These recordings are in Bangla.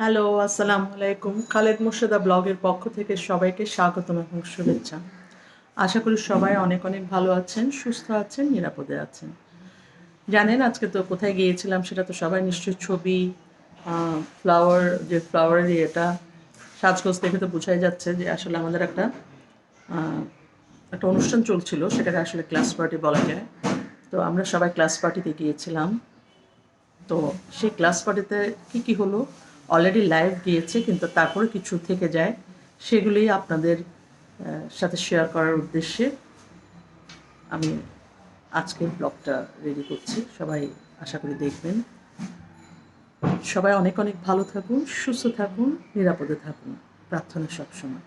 হ্যালো, আসসালামু আলাইকুম। খালেদ মুর্শিদা ব্লগের পক্ষ থেকে সবাইকে স্বাগতম এবং শুভেচ্ছা। আশা করি সবাই অনেক অনেক ভালো আছেন, সুস্থ আছেন, নিরাপদে আছেন। জানেন, আজকে তো কোথায় গিয়েছিলাম সেটা তো সবাই নিশ্চয়ই ছবি ফ্লাওয়ার যে ফ্লাওয়ারের ইয়েটা, সাজগোজ দেখে তো বোঝাই যাচ্ছে যে আসলে আমাদের একটা একটা অনুষ্ঠান চলছিল, সেটাকে আসলে ক্লাস পার্টি বলা যায়। তো আমরা সবাই ক্লাস পার্টিতে গিয়েছিলাম। তো সেই ক্লাস পার্টিতে কী কী হলো? অলরেডি লাইভ গিয়েছে, কিন্তু তারপরে কিছু থেকে যায়। সেগুলোই আপনাদের সাথে শেয়ার করার উদ্দেশ্যে আমি আজকের ব্লগটা রেডি করছি। সবাই আশা করি দেখবেন। সবাই অনেক অনেক ভালো থাকুন, সুস্থ থাকুন, নিরাপদে থাকুন। প্রার্থনা সবসময়।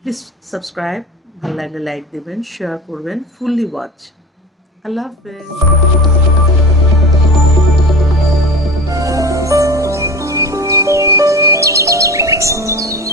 প্লিজ সাবস্ক্রাইব ভালো লাগলে লাইক দেবেন শেয়ার করবেন ফুললি ওয়াচ আল্লাহ হাফেজ। মাস্ক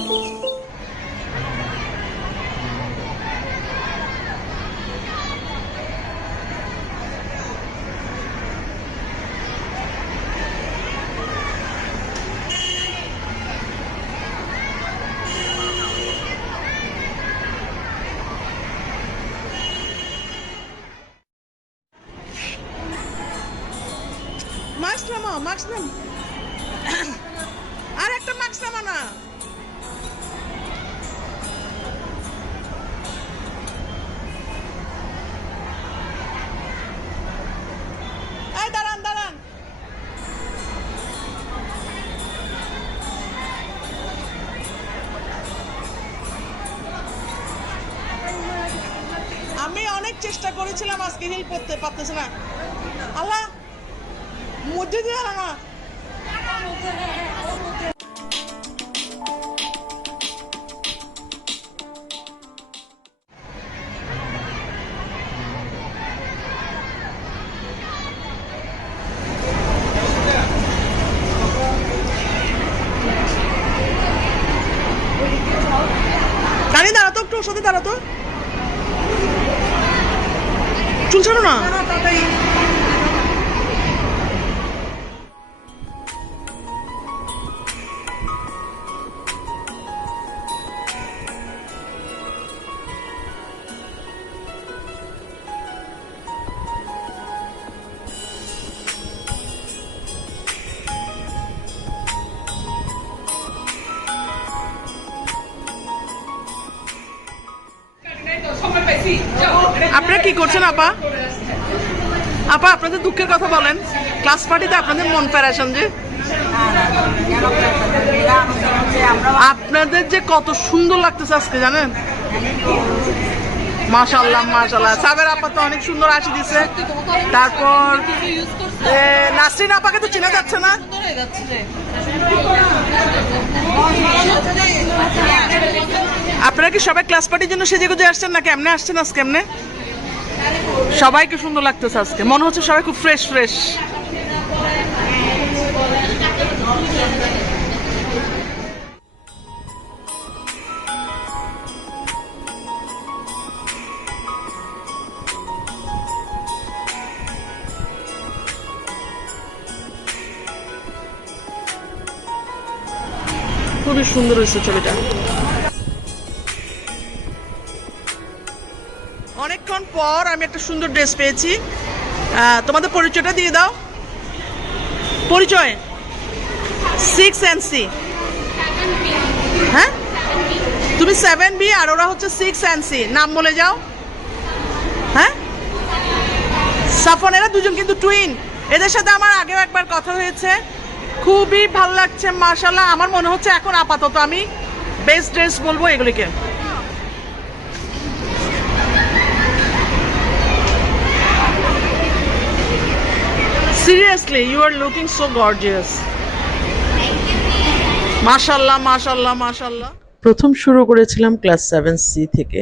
করেছিলাম আজকে হিল করতে পারতেছে না আল্লাহ মধ্যে দিয়ে না আপনারা কি করছেন, আপা? আপা, আপনাদের দুঃখের কথা বলেন। ক্লাস পার্টিতে আপনাদের মন প্যারাশন যে। আপনাদের যে কত সুন্দর লাগতেছে আজকে, জানেন? মাশাল্লাহ মাশাল্লাহ সাবের আপা তো অনেক সুন্দর আসি দিছে। তারপর নাসরিন আপাকে তো চেনা যাচ্ছে না। আপনারা কি সবাই ক্লাস পার্টির জন্য সেজে গুজে আসছেন না কেমনে আসছেন আজকে কেমনে সবাইকে সুন্দর লাগতেছে আজকে। মনে হচ্ছে সবাই খুব ফ্রেশ ফ্রেশ খুবই সুন্দর হয়েছে ছবিটা। পর আমি একটা সুন্দর ড্রেস পেয়েছি। তোমাদের পরিচয়টা দিয়ে দাও। পরিচয়? সিক্স এন সি হ্যাঁ? তুমি সেভেন বি আর ওরা হচ্ছে সিক্স এন সি নাম বলে যাও। হ্যাঁ? সাফন এরা দুজন কিন্তু টুইন এদের সাথে আমার আগেও একবার কথা হয়েছে। খুবই ভালো লাগছে মার্শাল্লাহ আমার মনে হচ্ছে এখন আপাতত আমি বেস্ট ড্রেস বলব এগুলিকে। Seriously you are looking so gorgeous মাশাল্লাহ মাশাল্লাহ মাশাল্লাহ প্রথম শুরু করেছিলাম ক্লাস সেভেন সি থেকে,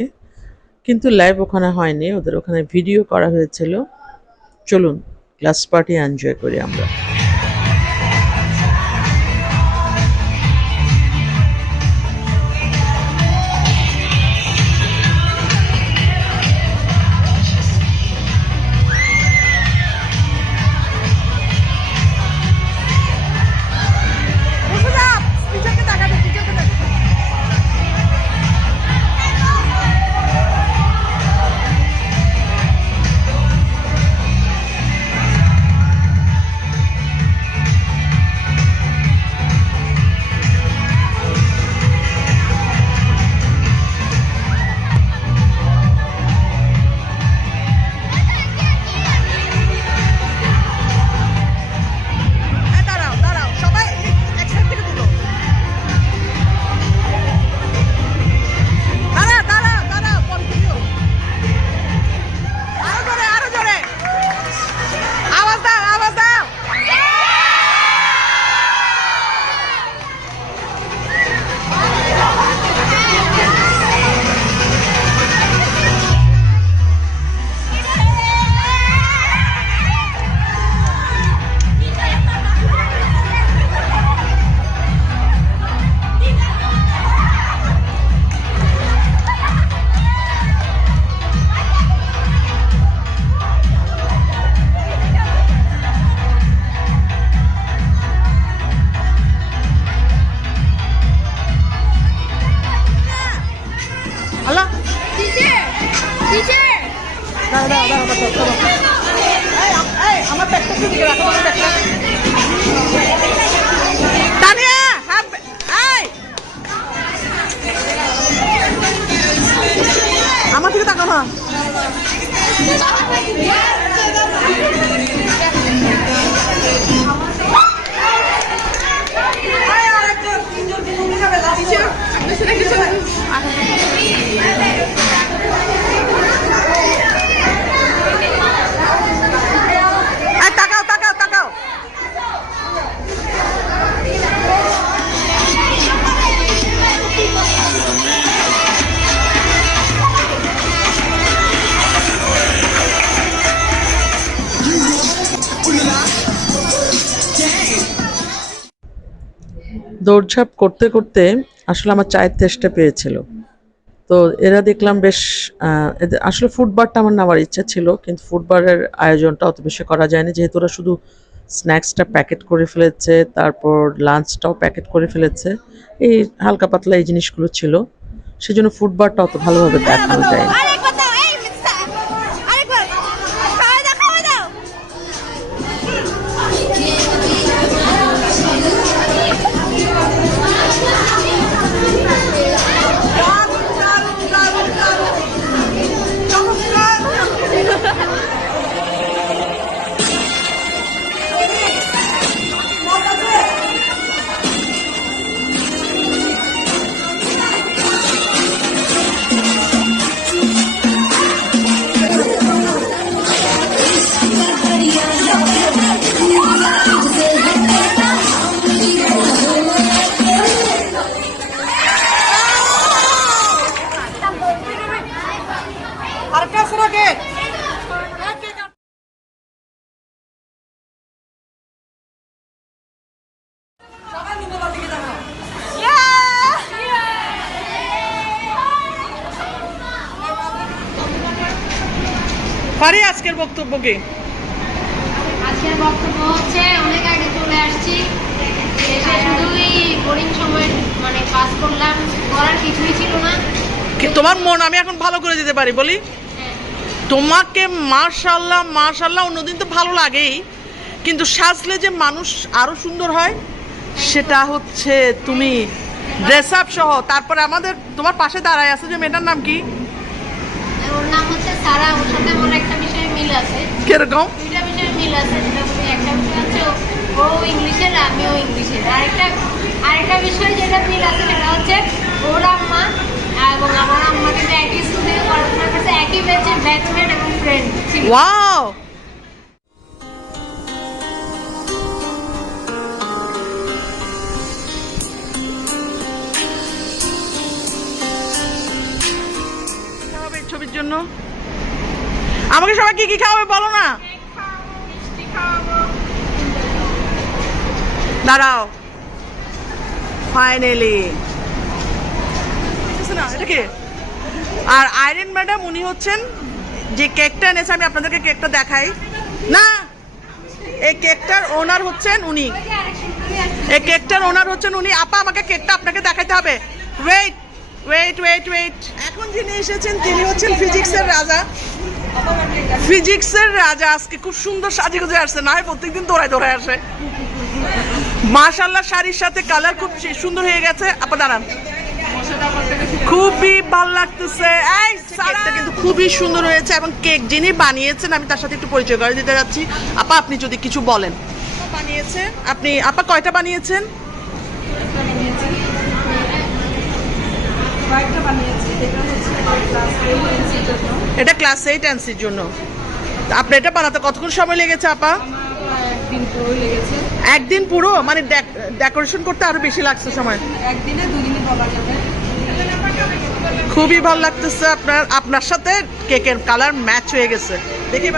কিন্তু লাইভ ওখানে হয়নি, ওদের ওখানে ভিডিও করা হয়েছিল। চলুন, ক্লাস পার্টি এনজয় করি আমরা। আমার থেকে তাকা আরেকটা তিনজন কিছু খাবে? লাস্ট দৌড়ঝাঁপ করতে করতে আসলে আমার চায়ের তেষ্টা পেয়েছিল। তো এরা দেখলাম বেশ আসলে ফুডবারটা আমার নেওয়ার ইচ্ছা ছিল, কিন্তু ফুডবারের আয়োজনটা অত বেশি করা যায়নি। যেহেতু ওরা শুধু স্ন্যাক্সটা প্যাকেট করে ফেলেছে, তারপর লাঞ্চটাও প্যাকেট করে ফেলেছে, এই হালকা পাতলা এই জিনিসগুলো ছিল। সেজন্য ফুডবারটা অত ভালোভাবে দেখানো যায়নি। বক্তব্য আজকের বক্তব্য হচ্ছে অনেক আগে চলে আসছি। এসে শুধুই বোরিং সময় মানে পাস করলাম করার কিছুই ছিল না। তোমার মন আমি এখন ভালো করে দিতে পারি বলি? তোমাকে মার্শাল্লাহ মার্শাল্লাহ অন্যদিন তো ভালো লাগেই কিন্তু সাজলে যে মানুষ আরও সুন্দর হয় সেটা হচ্ছে তুমি। ড্রেস আপ সহ তারপরে আমাদের তোমার পাশে দাঁড়ায় আছে যে মেয়েটার নাম কি? ওর নাম হচ্ছে সারা ওর সাথে আমার একটা আছে। কীরকম? দুইটা বিষয়ে মিল আছে যেটা বলি একটা বিষয় হচ্ছে ও- ও ইংলিশের আমিও ইংলিশের। আরেকটা আরেকটা বিষয় যেটা মিল আছে সেটা হচ্ছে ওর আম্মা এবং আমার আম্মা কিন্তু একই স্কুল থেকে পড়াশোনা করছে একই ব্যাচের ব্যাচমেট এবং ফ্রেন্ড ছিল। ওয়াও জন্য? আমাকে সবাই কি কি খাওয়াবে বলো না? দাঁড়াও। ফাইনালি আর আইরেন ম্যাডাম, উনি হচ্ছেন যে কেকটা এনেছে, আমি আপনাদেরকে কেকটা দেখাই। না! এই কেকটার ওনার হচ্ছেন উনি। এই কেকটার ওনার হচ্ছেন উনি। আপা, আমাকে কেকটা আপনাকে দেখাইতে হবে। ওয়েট ওয়েট ওয়েট ওয়েট এখন যিনি এসেছেন, তিনি হচ্ছেন ফিজিক্সের রাজা। ফিজিক্সের রাজা আজকে খুব সুন্দর সাজে গুজে আসছে। না প্রত্যেকদিন দৌড়ায় দৌড়ায় আসে। মাশাল্লাহ শাড়ির সাথে কালার খুব সুন্দর হয়ে গেছে। আপা দাঁড়ান। খুবই ভালো লাগতেছে। এই কেকটা কিন্তু খুবই সুন্দর হয়েছে এবং কেক যিনি বানিয়েছেন আমি তার সাথে একটু পরিচয় করে দিতে যাচ্ছি। আপা আপনি যদি কিছু বলেন। বানিয়েছে আপনি আপা কয়টা বানিয়েছেন? এটা ক্লাস এইট এনসির জন্য। আপনার এটা বানাতে কতক্ষণ সময় লেগেছে, আপা? একদিন পুরো? মানে ডেকোরেশন করতে আরও বেশি লাগছে সময়। একদিনে বলা যাবে খুবই ভালো লাগতেছে আপনার আপনার সাথে কেকের কালার ম্যাচ হয়ে গেছে। দেখি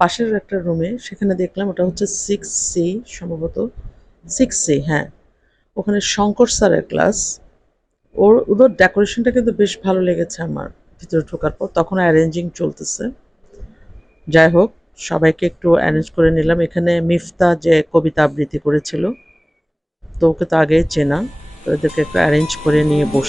পাশের একটা রুমে সেখানে দেখলাম ওটা হচ্ছে সিক্স সি সম্ভবত। সিক্স সি হ্যাঁ। ওখানে শঙ্কর স্যারের ক্লাস ওর, ওদের ডেকোরেশনটা কিন্তু বেশ ভালো লেগেছে আমার ভিতরে ঢোকার পর। তখন অ্যারেঞ্জিং চলতেছে। যাই হোক, সবাইকে একটু অ্যারেঞ্জ করে নিলাম। এখানে মিফতা যে কবিতা আবৃত্তি করেছিল, তো ওকে তো আগেই চেনা। তো ওদেরকে একটু অ্যারেঞ্জ করে নিয়ে বস।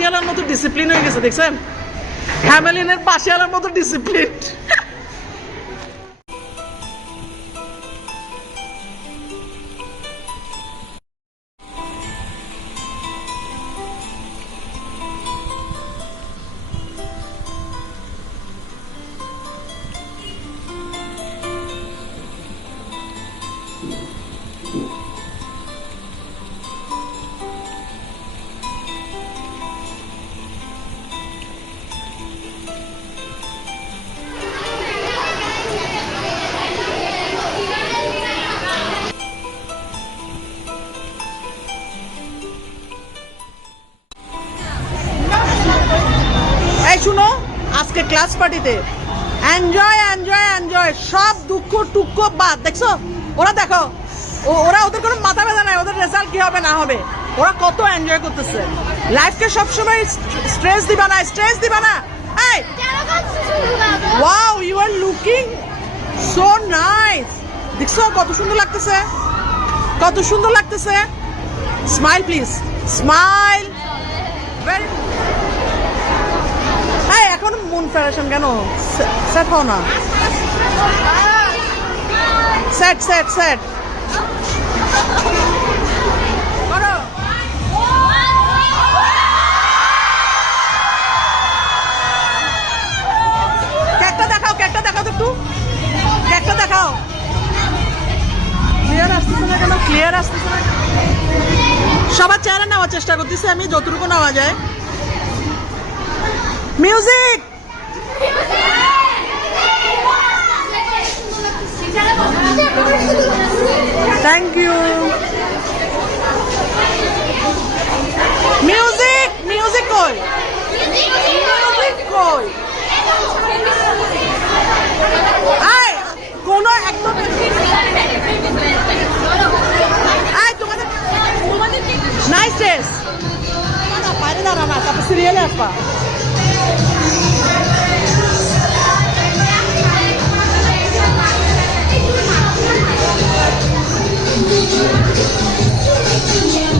বাসিয়ালার মতো ডিসিপ্লিন হয়ে গেছে দেখছেন? হ্যামেলিনের পাশিয়ালার মতো ডিসিপ্লিন পার্টিতে এনজয় এনজয় এনজয় সব দুঃখ টুক্ষ বাদ। দেখছ? ওরা দেখো ওরা ওদের কোনো মাথা ব্যথা নাই। ওদের রেজাল্ট কি হবে, না হবে। ওরা কত এনজয় করতেছে। লাইফকে সবসময় স্ট্রেস দিবা না স্ট্রেস দিবা না। Wow you are looking so nice দেখছ, কত সুন্দর লাগতেছে। কত সুন্দর লাগতেছে। স্মাইল প্লিজ স্মাইল ভেরি এই এখন মন কেন? সেট হও না। সেট সেট সেট দেখাও কেকটা দেখাও কেকটা দেখাও। সবার চেহারা নেওয়ার চেষ্টা করতেছি আমি, যতটুকু নেওয়া যায়। Music thank you music music কই মিউজিক কই এই কোন একদম এই তোমাদের নাইস ড্রেস না বাইরে দাঁড়া না তারপর সিরিয়ালে Yeah.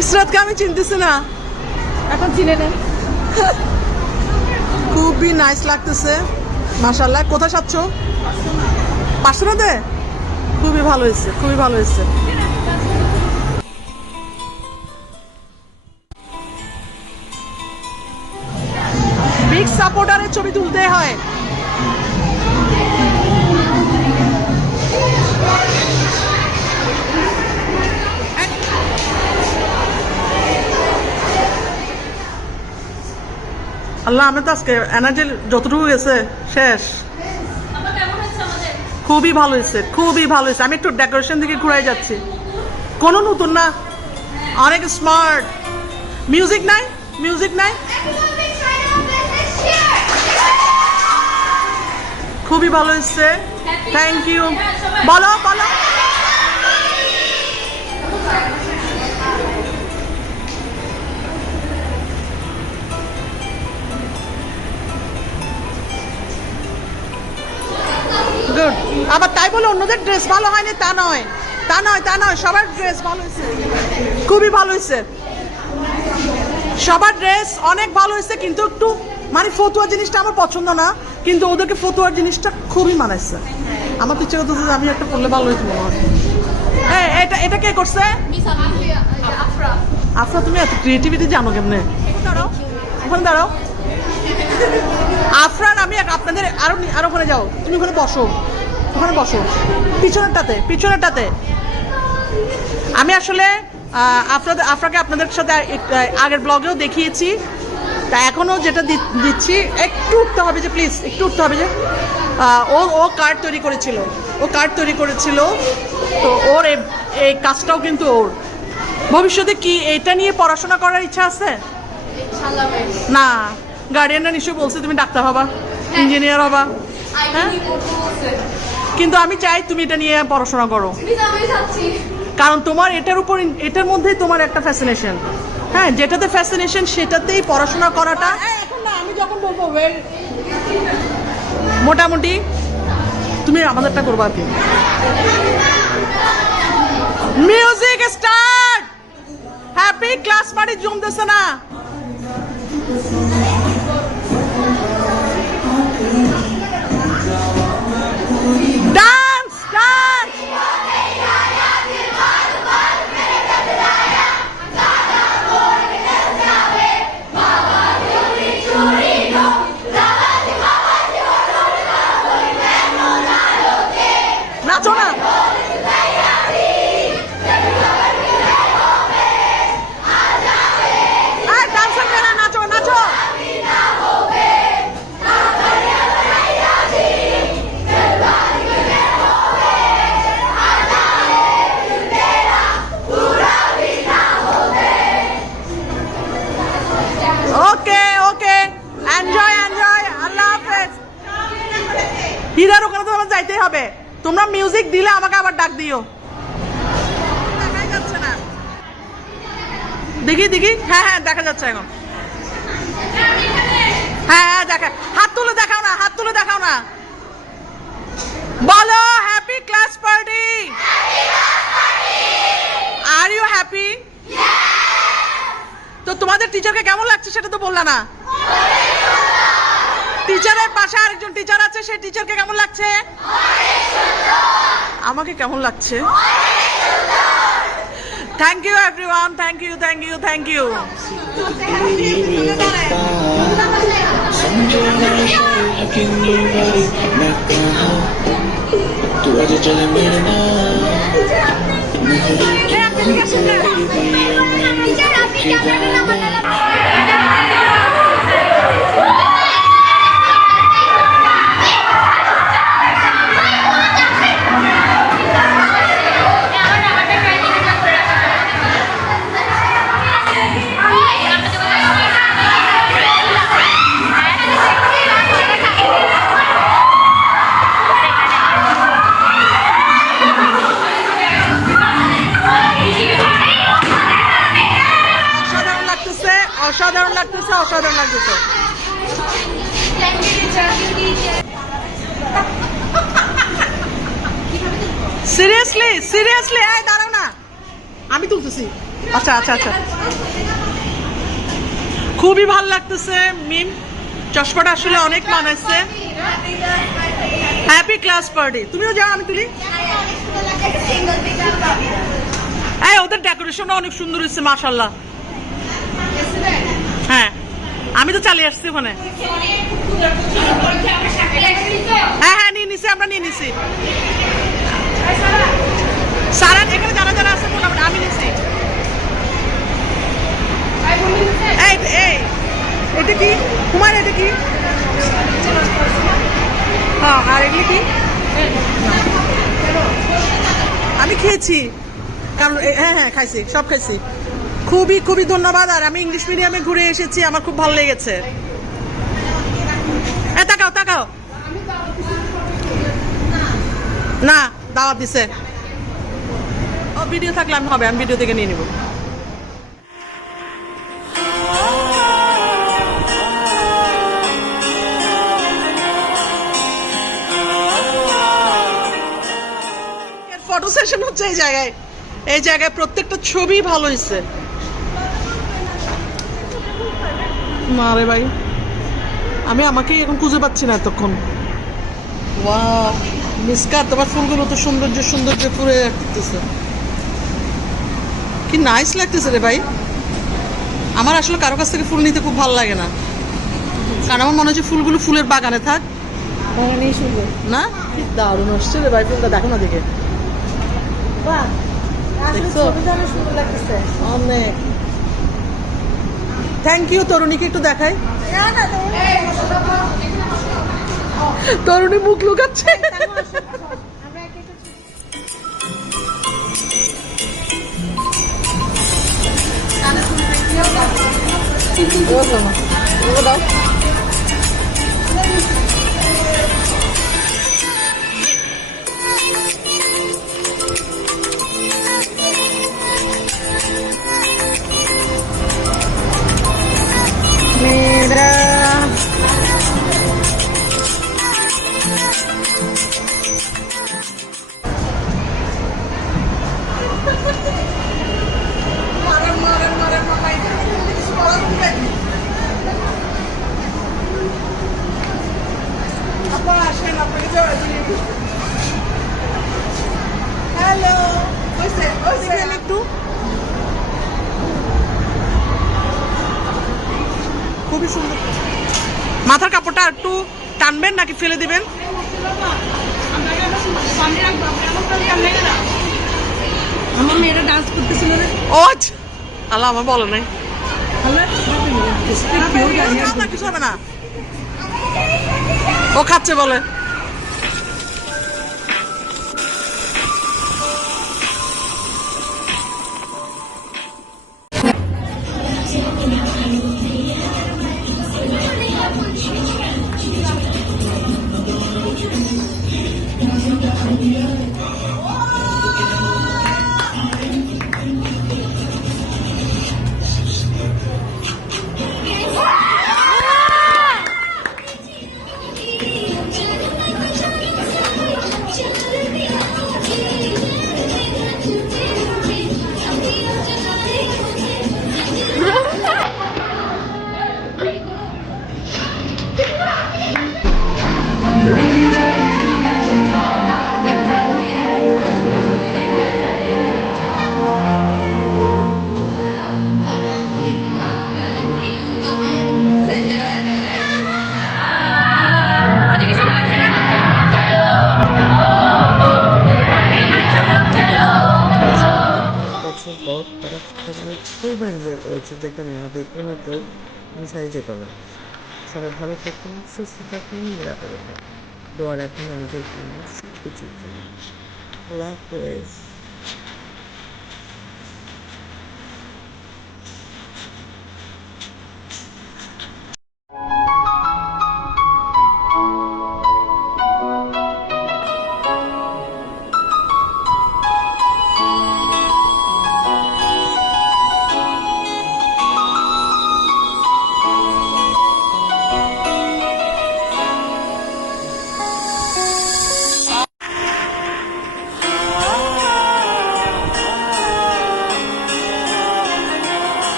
ইসরাতকে আমি চিনতেছি না। এখন চিনে নেন। খুবই নাইস লাগতেছে। মাশাল্লাহ কোথায় সাচ্ছ? পার্সোনাতে খুবই ভালো হয়েছে খুবই ভালো হয়েছে। বিগ সাপোর্টারের ছবি তুলতে হয়। আল্লাহ আমি তো আজকে এনার্জি যতটুকু গেছে, শেষ। খুবই ভালো হয়েছে, খুবই ভালো হয়েছে। আমি একটু ডেকোরেশন দিকে ঘুরাই যাচ্ছি। কোনো নতুন না। অনেক স্মার্ট মিউজিক নাই? মিউজিক নাই? খুবই ভালো হয়েছে। থ্যাংক ইউ বলো বলো। আবার তাই বলে অন্যদের ড্রেস ভালো হয়নি, তা নয়। তা নয় তা নয়, সবার ড্রেস ভালো হয়েছে। খুবই ভালো হয়েছে। সবার ড্রেস অনেক ভালো হয়েছে, কিন্তু একটু মানে ফতুয়া জিনিসটা আমার পছন্দ না, কিন্তু ওদেরকে ফতুয়ার জিনিসটা খুবই মানাইছে। আমার তো ইচ্ছে করতেছে আমি একটা করলে ভালো হয়েছে মনে হয়। এটা এটা কে করছে? আফরা, তুমি এত ক্রিয়েটিভিটি জানো কেমনে? ওখানে দাঁড়াও। আফরান, আমি আপনাদের আরও আরও ওখানে যাও। তুমি ওখানে বসো। ওখানে বসো। পিছনেরটাতে পিছনেরটাতে। আমি আসলে আপনাদের আপনাকে আপনাদের সাথে আগের ব্লগেও দেখিয়েছি। তা এখনও যেটা দিচ্ছি একটু উঠতে হবে যে প্লিজ একটু উঠতে হবে যে ও ও কার্ড তৈরি করেছিল। ও কার্ড তৈরি করেছিল। তো ওর এই কাজটাও কিন্তু ওর। ভবিষ্যতে কি এটা নিয়ে পড়াশোনা করার ইচ্ছা আছে? না। গার্ডিয়ানরা নিশ্চয়ই বলছে তুমি ডাক্তার হবা ইঞ্জিনিয়ার হবা। হ্যাঁ? কিন্তু আমি চাই তুমি এটা নিয়ে পড়াশোনা করো। কারণ তোমার এটার উপর এটার মধ্যেই তোমার একটা ফ্যাসিনেশন হ্যাঁ যেটাতে ফ্যাসিনেশন সেটাতেই পড়াশোনা করাটা। এখন না আমি যখন বলব মোটামুটি তুমি আমাদেরটা করবা কি? Music start happy class party জমতেছে না। ওকে ওকে এনজয় এনজয় আল্লাহ হাফেজ। হীরার ওখানে তো যাইতেই হবে। তোমরা মিউজিক দিলে আমাকে আবার ডাক দিও। দেখি দেখি। হ্যাঁ হ্যাঁ দেখা যাচ্ছে এখন। হ্যাঁ হ্যাঁ দেখা। হাত তুলে দেখাও না, হাত তুলে দেখাও না। বলো happy class party are you happy তো তোমাদের টিচারকে কেমন লাগছে সেটা তো বললা না। টিচারের পাশে আরেকজন টিচার আছে সেই টিচারকে কেমন লাগছে? আমাকে কেমন লাগছে? Thank you everyone thank you thank you thank you I'm gonna get some অসাধারণ অসাধারণ লাগতেছে সিরিয়াসলি সিরিয়াসলি এই দাঁড়াও না। আমি তুলতেছি। আচ্ছা আচ্ছা আচ্ছা। খুবই ভালো লাগতেছে মিম। চশমাটা আসলে অনেক মানাইছে। হ্যাপি ক্লাস পার্টি তুমিও যাও আমি তুলি। এই ওদের ডেকোরেশনটা অনেক সুন্দর হয়েছে মাশাল্লাহ আমি তো চালিয়ে আসছি ওখানে। হ্যাঁ হ্যাঁ নিয়ে নিছি, আমরা নিয়ে নিছি। সারা এখানে যারা যারা আছে মোটামুটি, আমি নিছি। এই এই, এটা কি? কুমার এটা কি? হ্যাঁ আর কি? আমি খেয়েছি। কারণ হ্যাঁ হ্যাঁ খাইছি, সব খাইছি। খুবই খুবই ধন্যবাদ। আর আমি ইংলিশ মিডিয়ামে ঘুরে এসেছি, আমার খুব ভালো লেগেছে। এ, তাকাও তাকাও। না, দাওয়াত দিছে। ও ভিডিও থাকলে আমি হবে, আমি ভিডিও থেকে নিয়ে নিব। ফটো সেশন হচ্ছে এই জায়গায়। এই জায়গায় প্রত্যেকটা ছবি ভালো হয়েছে না রে ভাই। আমি আমাকেই এখন খুঁজে পাচ্ছি না এতক্ষণ। ওয়াও মিসকা তোমার ফুলগুলো তো সৌন্দর্য সৌন্দর্য পুরে রাখতেছে। কি নাইস লাগতেছে রে ভাই। আমার আসলে কারও কাছ থেকে ফুল নিতে খুব ভালো লাগে না। কারণ আমার মনে হচ্ছে ফুলগুলো ফুলের বাগানে থাক। বাগানেই সুন্দর। না? কি দারুণ আসছে রে ভাই ফুলটা দেখো না দিকে বাহ দেখছ? অনেক। থ্যাংক ইউ তরুণীকে একটু দেখাই। তরুণী। মুখ লুকাচ্ছে। হ্যালো আল্লাহ আমার বলো নাই ও খাচ্ছে বলে না সবাই ভালো থাকুন, সুস্থ থাকুন, নিরাপদে থাকুন। দোয়া রাখুন আমাদের জন্য। কিছুর জন্য আল্লাহ হাফেজ।